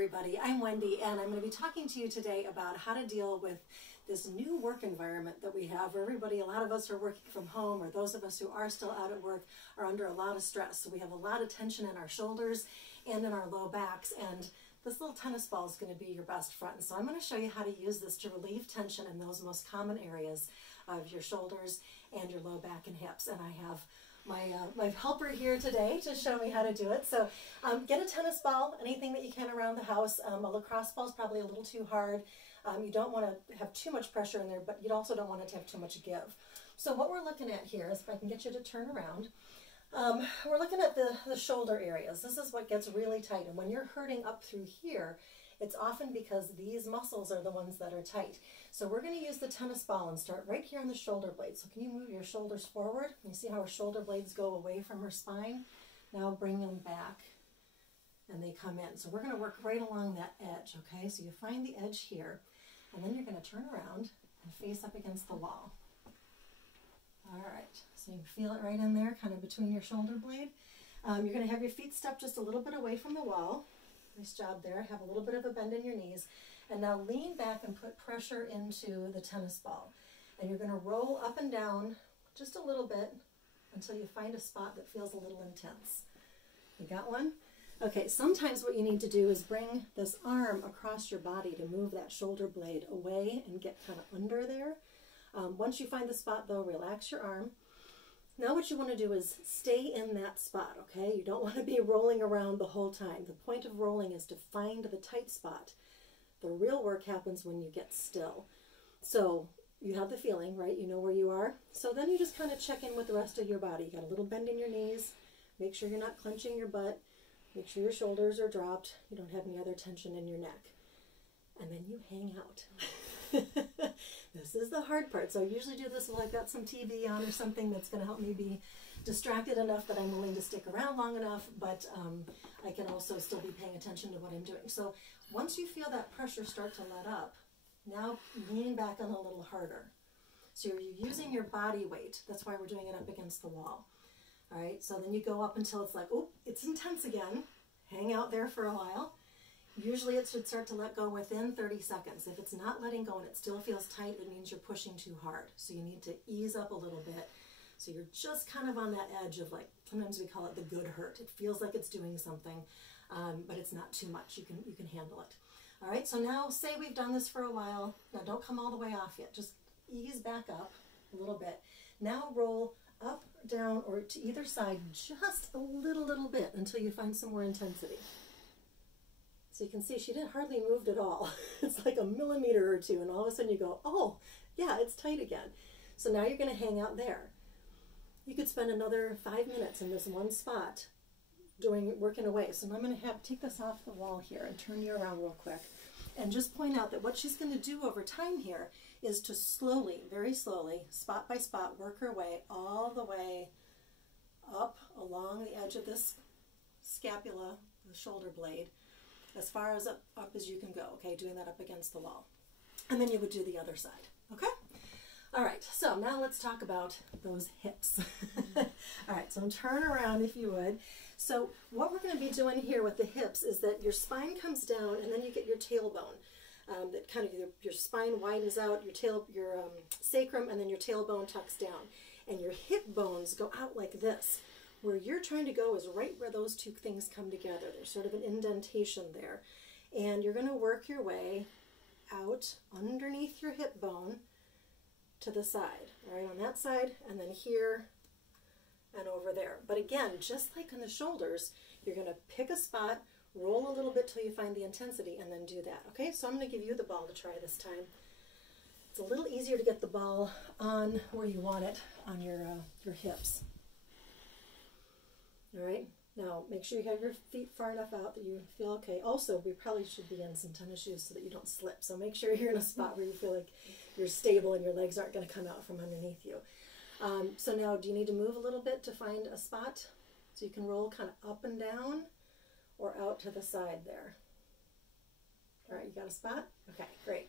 everybody. I'm Wendy, and I'm going to be talking to you today about how to deal with this new work environment that we have where a lot of us are working from home, or those of us who are still out at work are under a lot of stress. So we have a lot of tension in our shoulders and in our low backs, and this little tennis ball is going to be your best friend. So I'm going to show you how to use this to relieve tension in those most common areas of your shoulders and your low back and hips. And I have my helper here today to show me how to do it. So get a tennis ball, anything that you can around the house. A lacrosse ball is probably a little too hard. You don't want to have too much pressure in there, but you also don't want it to have too much give. So what we're looking at here is, if I can get you to turn around, we're looking at the shoulder areas. This is what gets really tight, and when you're hurting up through here, it's often because these muscles are the ones that are tight. So we're going to use the tennis ball and start right here on the shoulder blades. So can you move your shoulders forward? You see how her shoulder blades go away from her spine? Now bring them back and they come in. So we're going to work right along that edge, okay? So you find the edge here, and then you're going to turn around and face up against the wall. All right, so you can feel it right in there, kind of between your shoulder blade. You're going to have your feet step just a little bit away from the wall. Nice job there. Have a little bit of a bend in your knees. And now lean back and put pressure into the tennis ball. And you're going to roll up and down just a little bit until you find a spot that feels a little intense. You got one? Okay, sometimes what you need to do is bring this arm across your body to move that shoulder blade away and get kind of under there. Once you find the spot though, relax your arm. Now what you want to do is stay in that spot, okay? You don't want to be rolling around the whole time. The point of rolling is to find the tight spot. The real work happens when you get still. So you have the feeling, right? You know where you are. So then you just kind of check in with the rest of your body. You got a little bend in your knees. Make sure you're not clenching your butt. Make sure your shoulders are dropped. You don't have any other tension in your neck. And then you hang out. This is the hard part. So I usually do this when I've got some TV on or something that's going to help me be distracted enough that I'm willing to stick around long enough, but I can also still be paying attention to what I'm doing. So once you feel that pressure start to let up, now lean back on a little harder. So you're using your body weight. That's why we're doing it up against the wall. All right, so then you go up until it's like, oh, it's intense again. Hang out there for a while. Usually it should start to let go within 30 seconds. If it's not letting go and it still feels tight, it means you're pushing too hard. So you need to ease up a little bit. So you're just kind of on that edge of, like, sometimes we call it the good hurt. It feels like it's doing something, but it's not too much. You can handle it. All right, so now say we've done this for a while. Now don't come all the way off yet. Just ease back up a little bit. Now roll up, down, or to either side just a little bit until you find some more intensity. So you can see she didn't hardly moved at all. It's like a millimeter or two, and all of a sudden you go, oh, yeah, it's tight again. So now you're going to hang out there. You could spend another 5 minutes in this one spot working away. So I'm going to take this off the wall here and turn you around real quick. And just point out that what she's going to do over time here is to slowly, very slowly, spot by spot, work her way all the way up along the edge of this scapula, the shoulder blade, as far as up as you can go, okay? Doing that up against the wall. And then you would do the other side, okay? All right, so now let's talk about those hips. All right, so turn around if you would. So what we're going to be doing here with the hips is that your spine comes down and then you get your tailbone. That kind of your spine widens out, your sacrum, and then your tailbone tucks down. And your hip bones go out like this. Where you're trying to go is right where those two things come together. There's sort of an indentation there. And you're going to work your way out underneath your hip bone to the side. All right, on that side, and then here and over there. But again, just like on the shoulders, you're going to pick a spot, roll a little bit till you find the intensity, and then do that. Okay, so I'm going to give you the ball to try this time. It's a little easier to get the ball on where you want it on your hips. All right, now make sure you have your feet far enough out that you feel okay. Also, we probably should be in some tennis shoes so that you don't slip. So make sure you're in a spot where you feel like you're stable and your legs aren't going to come out from underneath you. So now, do you need to move a little bit to find a spot? So you can roll kind of up and down or out to the side there. All right, you got a spot? Okay, great.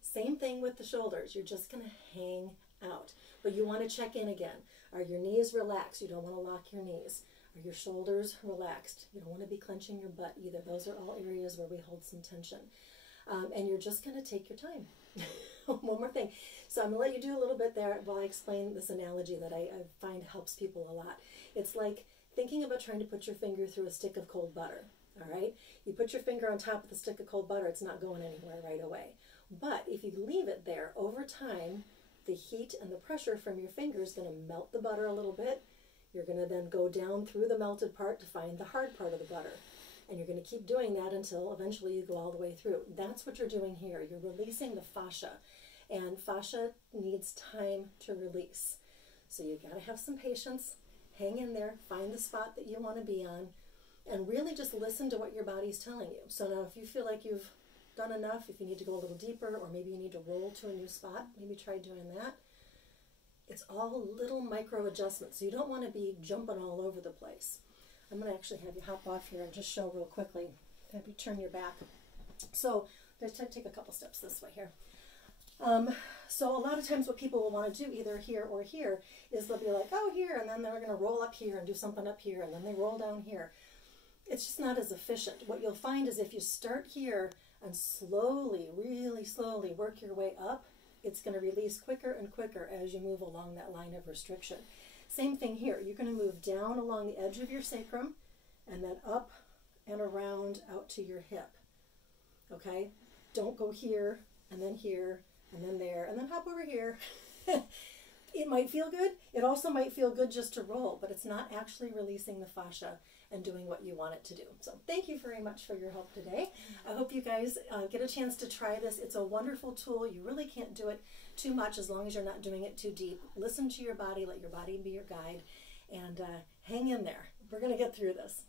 Same thing with the shoulders. You're just going to hang out. But you want to check in again. Are your knees relaxed? You don't want to lock your knees. Are your shoulders relaxed? You don't want to be clenching your butt either. Those are all areas where we hold some tension. And you're just going to take your time. One more thing. So I'm going to let you do a little bit there while I explain this analogy that I find helps people a lot. It's like thinking about trying to put your finger through a stick of cold butter. All right? You put your finger on top of the stick of cold butter, it's not going anywhere right away. But if you leave it there over time, the heat and the pressure from your finger is going to melt the butter a little bit. You're going to then go down through the melted part to find the hard part of the butter. And you're going to keep doing that until eventually you go all the way through. That's what you're doing here. You're releasing the fascia. And fascia needs time to release. So you've got to have some patience. Hang in there. Find the spot that you want to be on. And really just listen to what your body's telling you. So now if you feel like you've done enough, if you need to go a little deeper, or maybe you need to roll to a new spot, maybe try doing that. It's all little micro adjustments. So you don't want to be jumping all over the place. I'm going to actually have you hop off here and just show real quickly. Have you turn your back. So let's take a couple steps this way here. So a lot of times what people will want to do either here or here is they'll be like, oh, here, and then they're going to roll up here and do something up here, and then they roll down here. It's just not as efficient. What you'll find is if you start here and slowly, really slowly work your way up, it's going to release quicker and quicker as you move along that line of restriction. Same thing here. You're going to move down along the edge of your sacrum and then up and around out to your hip. Okay? Don't go here and then there and then hop over here. It might feel good. It also might feel good just to roll, but it's not actually releasing the fascia and doing what you want it to do. So thank you very much for your help today. I hope you guys get a chance to try this. It's a wonderful tool. You really can't do it too much as long as you're not doing it too deep. Listen to your body. Let your body be your guide. And hang in there. We're going to get through this.